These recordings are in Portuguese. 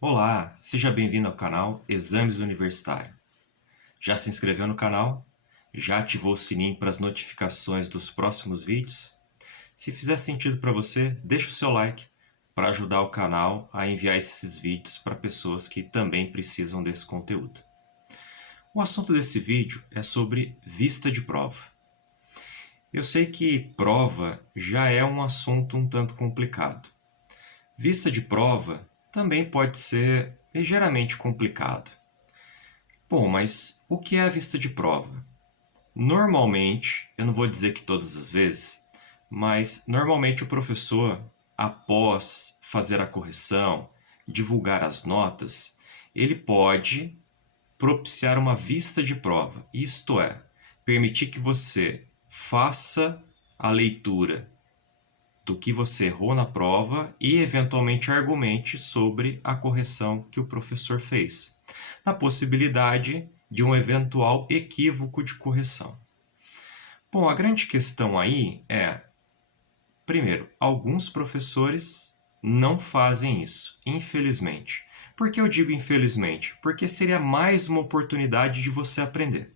Olá, seja bem-vindo ao canal Exames Universitário. Já se inscreveu no canal? Já ativou o sininho para as notificações dos próximos vídeos? Se fizer sentido para você, deixa o seu like para ajudar o canal a enviar esses vídeos para pessoas que também precisam desse conteúdo. O assunto desse vídeo é sobre vista de prova. Eu sei que prova já é um assunto um tanto complicado. Vista de prova também pode ser ligeiramente complicado. Bom, mas o que é a vista de prova? Normalmente, eu não vou dizer que todas as vezes, mas normalmente o professor, após fazer a correção, divulgar as notas, ele pode propiciar uma vista de prova, isto é, permitir que você faça a leitura do que você errou na prova e eventualmente argumente sobre a correção que o professor fez, na possibilidade de um eventual equívoco de correção. Bom, a grande questão aí é, primeiro, alguns professores não fazem isso, infelizmente. Por que eu digo infelizmente? Porque seria mais uma oportunidade de você aprender.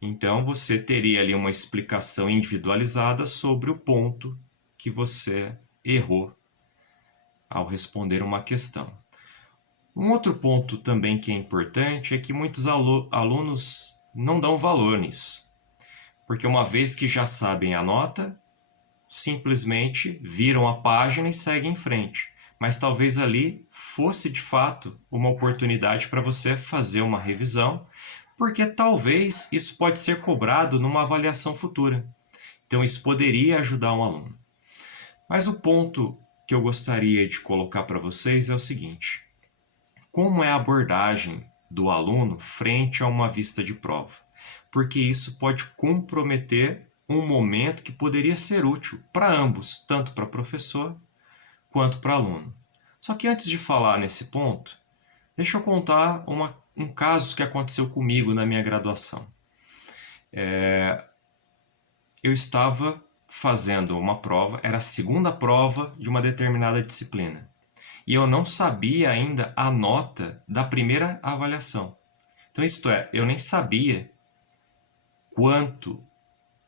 Então você teria ali uma explicação individualizada sobre o ponto que você errou ao responder uma questão. Um outro ponto também que é importante é que muitos alunos não dão valor nisso, porque uma vez que já sabem a nota, simplesmente viram a página e seguem em frente. Mas talvez ali fosse de fato uma oportunidade para você fazer uma revisão, porque talvez isso pode ser cobrado numa avaliação futura. Então isso poderia ajudar um aluno. Mas o ponto que eu gostaria de colocar para vocês é o seguinte: como é a abordagem do aluno frente a uma vista de prova? Porque isso pode comprometer um momento que poderia ser útil para ambos, tanto para professor quanto para aluno. Só que antes de falar nesse ponto, deixa eu contar um caso que aconteceu comigo na minha graduação. Eu estava fazendo uma prova, era a segunda prova de uma determinada disciplina. E eu não sabia ainda a nota da primeira avaliação. Então, isto é, eu nem sabia quanto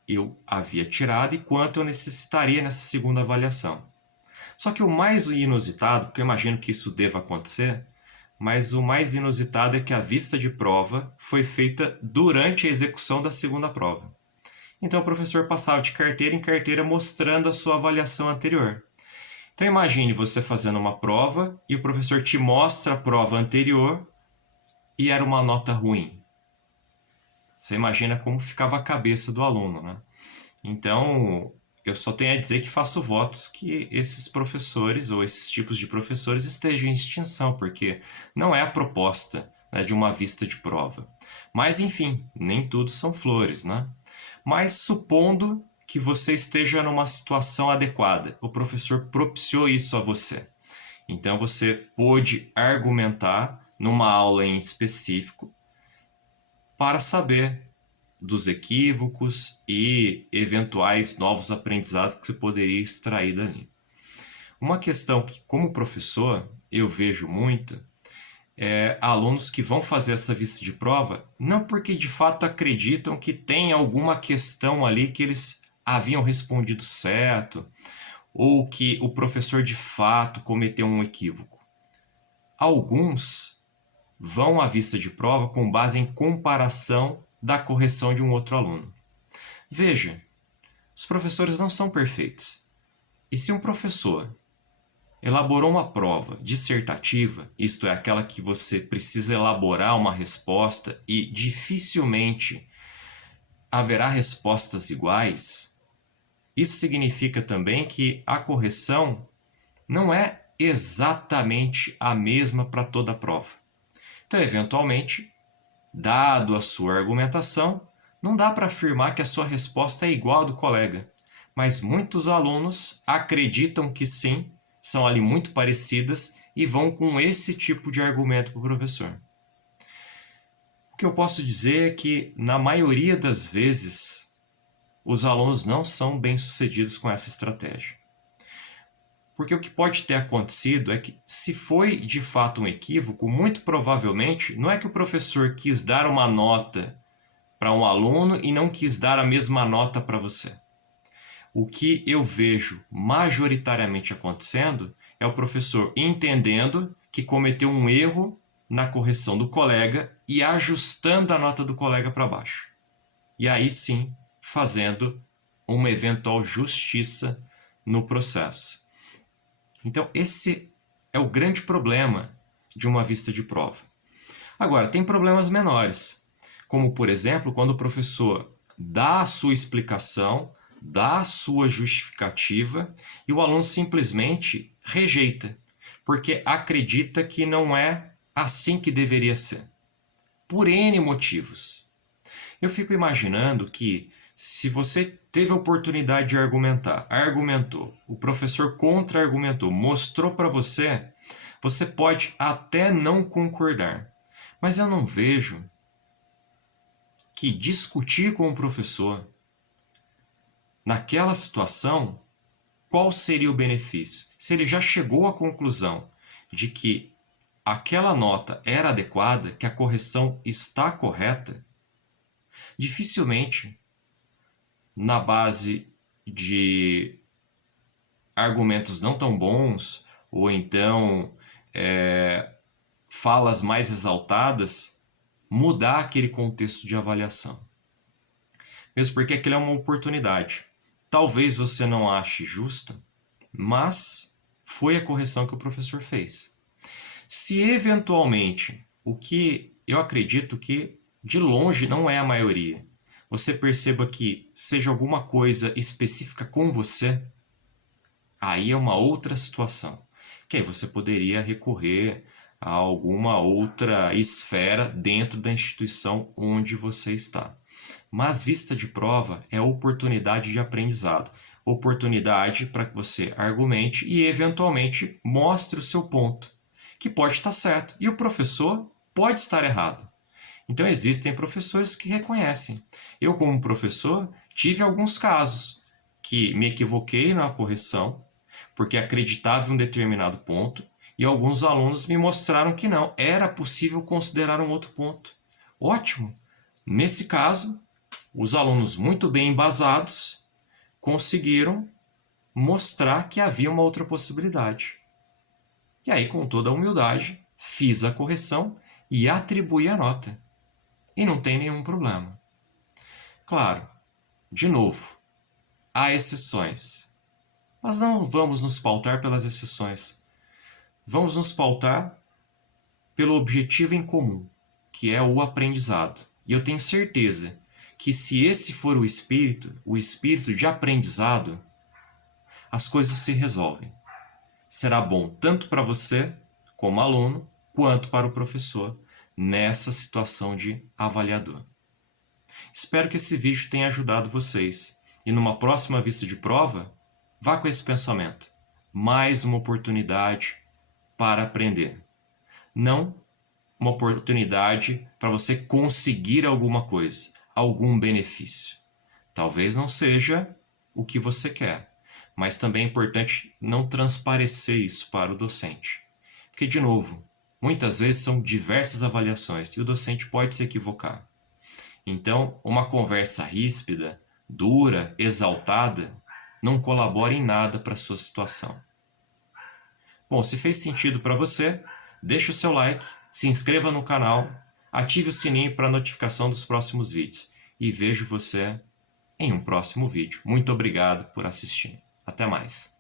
eu havia tirado e quanto eu necessitaria nessa segunda avaliação. Só que o mais inusitado, porque eu imagino que isso deva acontecer, mas o mais inusitado é que a vista de prova foi feita durante a execução da segunda prova. Então o professor passava de carteira em carteira mostrando a sua avaliação anterior. Então imagine você fazendo uma prova e o professor te mostra a prova anterior e era uma nota ruim. Você imagina como ficava a cabeça do aluno, né? Então, eu só tenho a dizer que faço votos que esses professores ou esses tipos de professores estejam em extinção, porque não é a proposta, né, de uma vista de prova. Mas, enfim, nem tudo são flores, né? Mas supondo que você esteja numa situação adequada, o professor propiciou isso a você. Então, você pôde argumentar numa aula em específico para saber dos equívocos e eventuais novos aprendizados que você poderia extrair dali. Uma questão que, como professor, eu vejo muito é alunos que vão fazer essa vista de prova não porque de fato acreditam que tem alguma questão ali que eles haviam respondido certo ou que o professor de fato cometeu um equívoco. Alguns vão à vista de prova com base em comparação da correção de um outro aluno. Veja, os professores não são perfeitos. E se um professor elaborou uma prova dissertativa, isto é, aquela que você precisa elaborar uma resposta e dificilmente haverá respostas iguais, isso significa também que a correção não é exatamente a mesma para toda a prova. Então, eventualmente, dado a sua argumentação, não dá para afirmar que a sua resposta é igual à do colega, mas muitos alunos acreditam que sim, são ali muito parecidas e vão com esse tipo de argumento para o professor. O que eu posso dizer é que, na maioria das vezes, os alunos não são bem-sucedidos com essa estratégia. Porque o que pode ter acontecido é que, se foi de fato um equívoco, muito provavelmente não é que o professor quis dar uma nota para um aluno e não quis dar a mesma nota para você. O que eu vejo majoritariamente acontecendo é o professor entendendo que cometeu um erro na correção do colega e ajustando a nota do colega para baixo. E aí sim, fazendo uma eventual justiça no processo. Então, esse é o grande problema de uma vista de prova. Agora, tem problemas menores, como, por exemplo, quando o professor dá a sua explicação, dá a sua justificativa e o aluno simplesmente rejeita, porque acredita que não é assim que deveria ser, por N motivos. Eu fico imaginando que, se você teve a oportunidade de argumentar, argumentou, o professor contra-argumentou, mostrou para você, você pode até não concordar, mas eu não vejo que discutir com o professor, naquela situação, qual seria o benefício? Se ele já chegou à conclusão de que aquela nota era adequada, que a correção está correta, dificilmente, na base de argumentos não tão bons, ou então falas mais exaltadas, mudar aquele contexto de avaliação. Mesmo porque aquilo é uma oportunidade. Talvez você não ache justo, mas foi a correção que o professor fez. Se eventualmente, o que eu acredito que de longe não é a maioria, você perceba que seja alguma coisa específica com você, aí é uma outra situação. Que aí você poderia recorrer a alguma outra esfera dentro da instituição onde você está. Mas vista de prova é oportunidade de aprendizado. Oportunidade para que você argumente e eventualmente mostre o seu ponto, que pode estar certo e o professor pode estar errado. Então existem professores que reconhecem. Eu, como professor, tive alguns casos que me equivoquei na correção porque acreditava em um determinado ponto e alguns alunos me mostraram que não, era possível considerar um outro ponto. Ótimo! Nesse caso, os alunos muito bem embasados conseguiram mostrar que havia uma outra possibilidade. E aí, com toda a humildade, fiz a correção e atribuí a nota. E não tem nenhum problema. Claro, de novo, há exceções. Mas não vamos nos pautar pelas exceções. Vamos nos pautar pelo objetivo em comum, que é o aprendizado. E eu tenho certeza que, se esse for o espírito de aprendizado, as coisas se resolvem. Será bom tanto para você, como aluno, quanto para o professor, nessa situação de avaliador. Espero que esse vídeo tenha ajudado vocês. E numa próxima vista de prova, vá com esse pensamento. Mais uma oportunidade para aprender. Não uma oportunidade para você conseguir alguma coisa, algum benefício. Talvez não seja o que você quer, mas também é importante não transparecer isso para o docente. Porque, de novo, muitas vezes são diversas avaliações e o docente pode se equivocar. Então, uma conversa ríspida, dura, exaltada, não colabora em nada para a sua situação. Bom, se fez sentido para você, deixe o seu like, se inscreva no canal, ative o sininho para notificação dos próximos vídeos e vejo você em um próximo vídeo. Muito obrigado por assistir. Até mais.